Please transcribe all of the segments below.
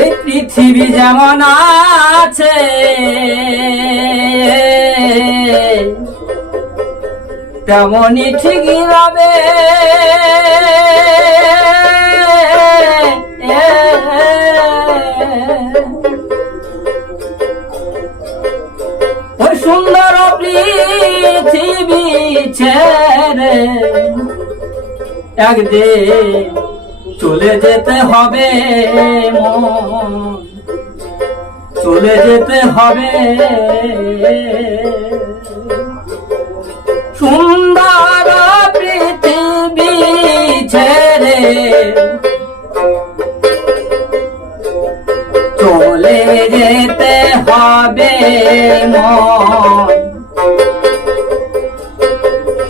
এই পৃথিবী যেমন আছে তেমনই ঠিকই রবে। ওই সুন্দর পৃথিবী ছেড়ে একদিন চলে যেতে হবে চলে যেতে হবে। সুন্দর পৃথিবী ছেড়ে চলে যেতে হবে মন।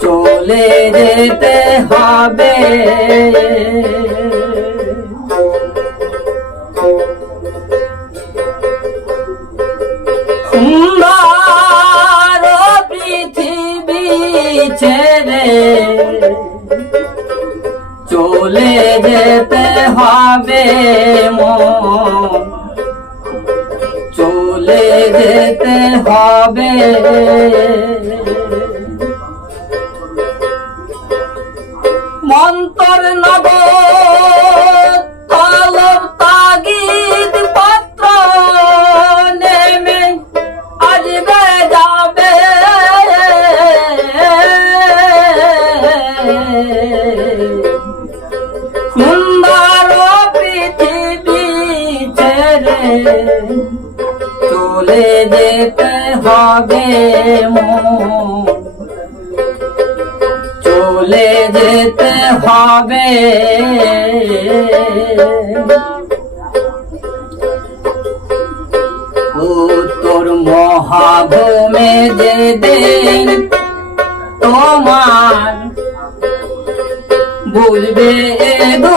চলে যেতে হবে। চলে যেতে হবে মন। চলে যেতে হবে। মন্তর নব চলে যেতে হবে চলে যেতে হবে। ও তোর মহাভূমে যে দিন তোমার বুঝবে দু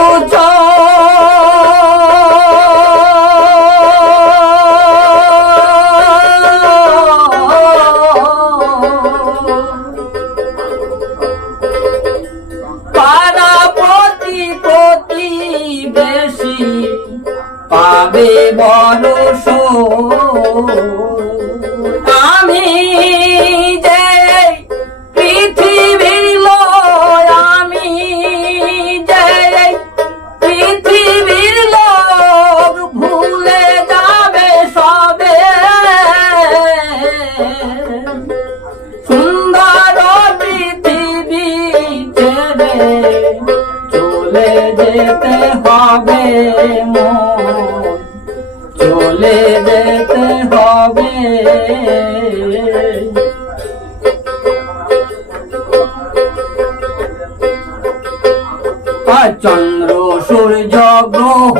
চন্দ্র সূর্য গ্রহ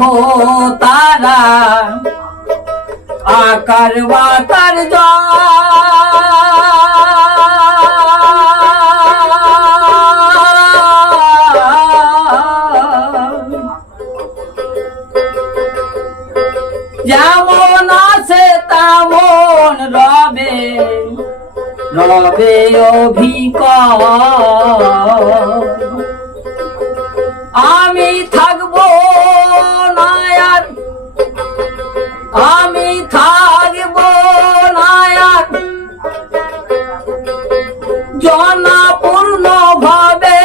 তারা আকার বাতার যেমন আছে তেমন রবে রবে অভিকর। আমি থাকব না আমি থাকব না আর ভাবে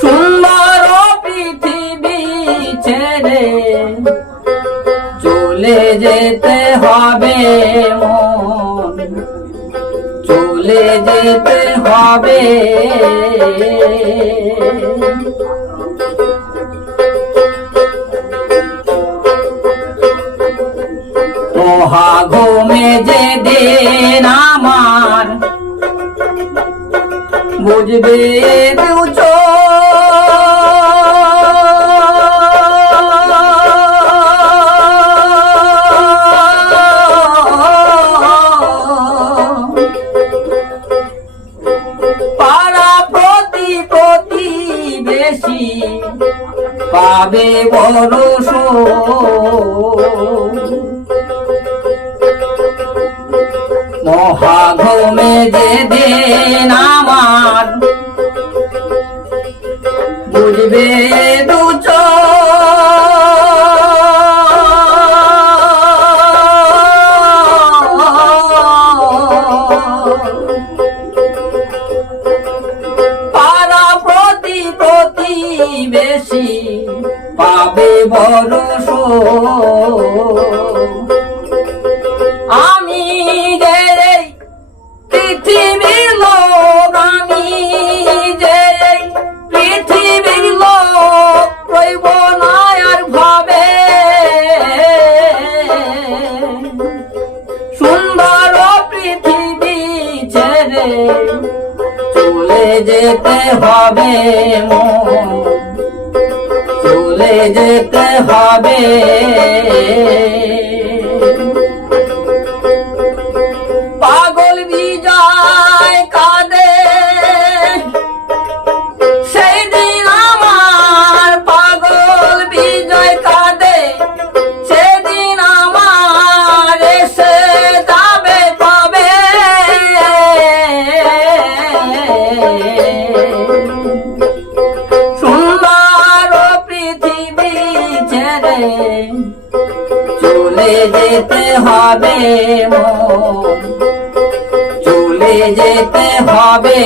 সুন্দর পৃথিবী ছেড়ে চলে যেতে হবে মন। চলে যেতে হবে। মহাঘুমে যে দিন আমার বুঝবে দুচ পাবে বড় মহাঘমে যে দিন আমার পাবে আমি যে পৃথিবীর লোক, আমি যে পৃথিবীর লোক রইব না আর ভাবে। সুন্দর পৃথিবী ছেড়ে চলে যেতে হবে মন। চলে যেতে হবে। যেতে হবে মো চলে যেতে হবে।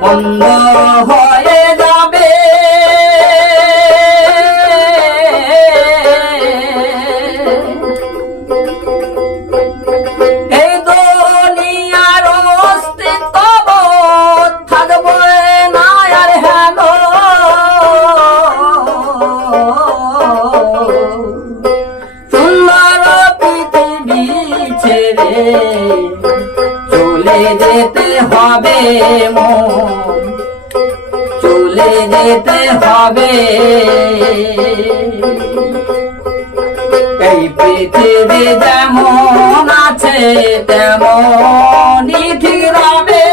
忘了花 যেতে হবে। এই পৃথিবী যেমন আছে, তেমনই ঠিক রবে।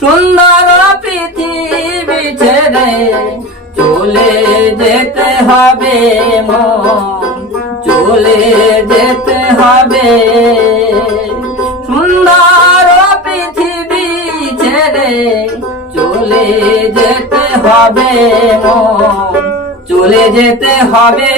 সুন্দর পৃথিবী ছেড়ে চলে যেতে হবে মন, চলে যেতে হবে। যেতে হবে চলে যেতে হবে।